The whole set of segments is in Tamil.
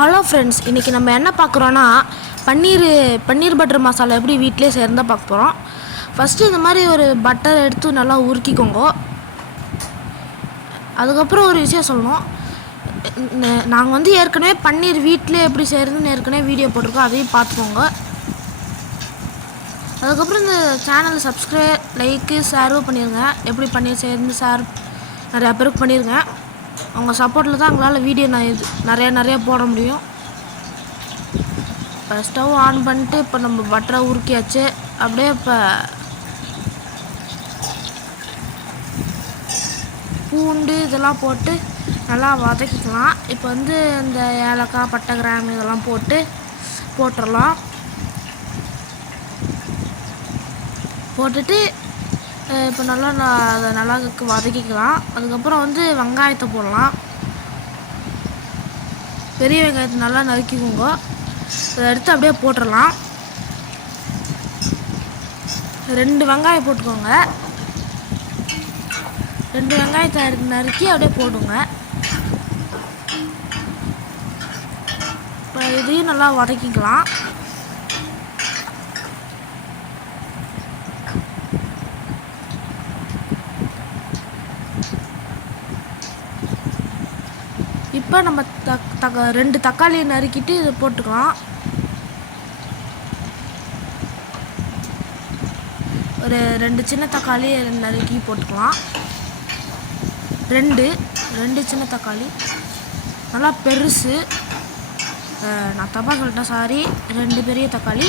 ஹலோ ஃப்ரெண்ட்ஸ் இன்றைக்கி நம்ம என்ன பார்க்குறோன்னா பன்னீர் பன்னீர் பட்டர் மசாலா எப்படி வீட்டிலே சேர்ந்தா பார்க்க போகிறோம் ஃபஸ்ட்டு இந்த மாதிரி ஒரு பட்டர் எடுத்து நல்லா உருக்கிக்கோங்க. அதுக்கப்புறம் ஒரு விஷயம் சொல்லணும். நாங்கள் வந்து ஏற்கனவே பன்னீர் வீட்டிலே எப்படி செய்கிறதுன்னு ஏற்கனவே வீடியோ போட்டிருக்கோம். அதையும் பார்த்துக்கோங்க. அதுக்கப்புறம் இந்த சேனலை சப்ஸ்கிரைப் லைக்கு ஷேரும் பண்ணிடுங்க எப்படி பன்னீர் செய்யறதுன்னு ஷேர் நிறையா பேருக்கு பண்ணிடுங்க அவங்க சப்போர்ட்டில் தான் எங்களால் வீடியோ நான் இது நிறையா நிறையா போட முடியும். இப்போ ஸ்டவ் ஆன் பண்ணிட்டு இப்போ நம்ம பட்டரை உருக்கியாச்சு. அப்படியே இப்போ பூண்டு இதெல்லாம் போட்டு நல்லா வதக்கிக்கலாம். இப்போ வந்து இந்த ஏலக்காய் பட்டை கிராம்பு இதெல்லாம் போட்டு போட்டுடலாம் போட்டுட்டு இப்போ நல்லா நான் அதை நல்லா வதக்கிக்கலாம். அதுக்கப்புறம் வந்து வெங்காயத்தை போடலாம். பெரிய வெங்காயத்தை நல்லா நறுக்கிக்கோங்க. அதை எடுத்து அப்படியே போட்டுடலாம் ரெண்டு வெங்காயம் போட்டுக்கோங்க. ரெண்டு வெங்காயத்தை நறுக்கி அப்படியே போடுங்க. இப்போ இதையும் நல்லா வதக்கிக்கலாம். இப்போ நம்ம தக் தக்க ரெண்டு தக்காளியை நறுக்கிட்டு இதை போட்டுக்கலாம். ஒரு ரெண்டு சின்ன தக்காளி நறுக்கி போட்டுக்கலாம். ரெண்டு ரெண்டு சின்ன தக்காளி. நல்லா பெருசு. நான் தப்பாக சொல்லிட்டேன் சாரி ரெண்டு பெரிய தக்காளி.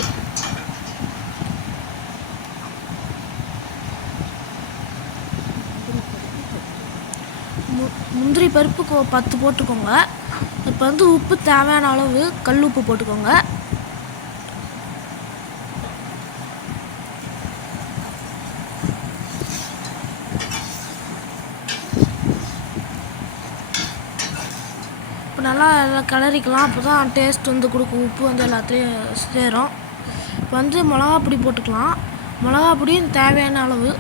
மு- முந்திரி பருப்பு பத்து போட்டுக்கோங்க. இப்போ வந்து உப்பு தேவையான அளவு கல் உப்பு போட்டுக்கோங்க. இப்போ நல்லா எல்லாம் கிளறிக்கலாம். அப்போ தான் டேஸ்ட் வந்து கொடுக்கும். உப்பு வந்து எல்லாத்துலேயும் சேரும். இப்போ வந்து மிளகா பொடி போட்டுக்கலாம். மிளகா பொடியும் தேவையான அளவு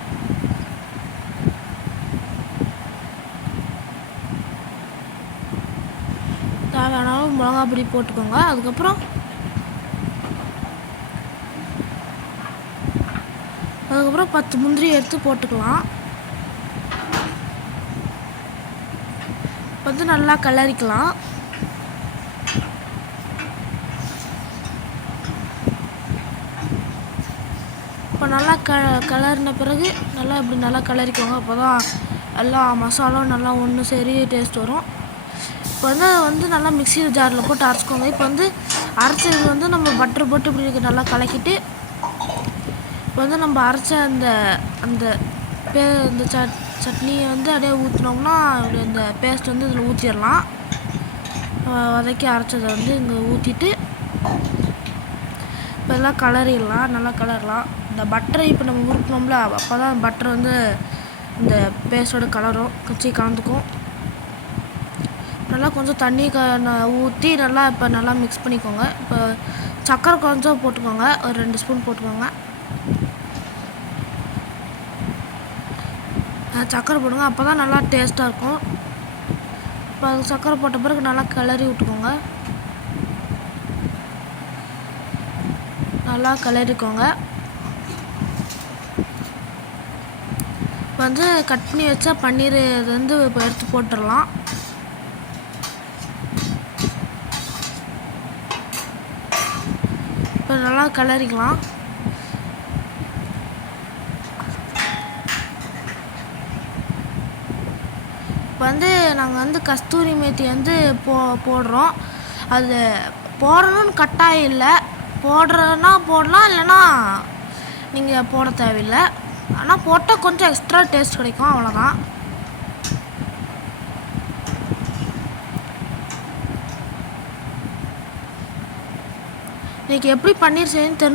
தேவையான அளவு மிளகா பொடி போட்டுக்கோங்க. அதுக்கப்புறம் அதுக்கப்புறம் பத்து முந்திரி எடுத்து போட்டுக்கலாம். வந்து நல்லா கலரிக்கலாம் இப்போ நல்லா க கலரின பிறகு நல்லா இப்படி நல்லா கலரிக்கோங்க அப்போ தான் எல்லா மசாலாவும் நல்லா ஒன்று சரி டேஸ்ட் வரும். இப்போ வந்து அதை வந்து நல்லா மிக்ஸி ஜாரில் போட்டு அரைச்சிக்கோங்க. இப்போ வந்து அரைச்சது வந்து நம்ம பட்டர் போட்டு இப்படி நல்லா கலக்கிட்டு இப்போ வந்து நம்ம அரைச்ச அந்த அந்த பே இந்த சட் சட்னியை வந்து அப்படியே ஊற்றினோம்னா அப்படியே இந்த பேஸ்ட் வந்து இதில் ஊற்றிடலாம் வதக்கி அரைச்சதை வந்து இங்கே ஊற்றிட்டு இப்போ எல்லாம் கலரிடலாம் நல்லா கலரலாம். இந்த பட்டரை இப்போ நம்ம உருட்டினோம்ல அப்போ தான் பட்டர் வந்து இந்த பேஸ்டோட கலரும் கச்சி கலந்துக்கும். நல்லா கொஞ்சம் தண்ணி க ஊற்றி நல்லா இப்போ நல்லா மிக்ஸ் பண்ணிக்கோங்க. இப்போ சக்கரை கொஞ்சம் போட்டுக்கோங்க. ஒரு ரெண்டு ஸ்பூன் போட்டுக்கோங்க. சக்கரை போடுங்க. அப்போ தான் நல்லா டேஸ்ட்டாக இருக்கும். இப்போ அது சக்கரை போட்ட பிறகு நல்லா கிளறி விட்டுக்கோங்க. நல்லா கிளறிக்கோங்க. இப்போ வந்து கட் பண்ணி வச்சா பன்னீர் இது வந்து இப்போ எடுத்து போட்டுடலாம். இப்போ நல்லா கிளறிக்கலாம் இப்போ வந்து நாங்கள் வந்து கஸ்தூரி மேத்தி வந்து போ போடுறோம். அது போடணும்னு கட்டாயம் இல்லை. போடுறதுனா போடலாம் இல்லைன்னா நீங்கள் போட தேவையில்லை. ஆனால் போட்டால் கொஞ்சம் எக்ஸ்ட்ரா டேஸ்ட் கிடைக்கும் அவ்வளோதான் இன்னைக்கு எப்படி பன்னீர் செய்யணும்னு தெரிஞ்சு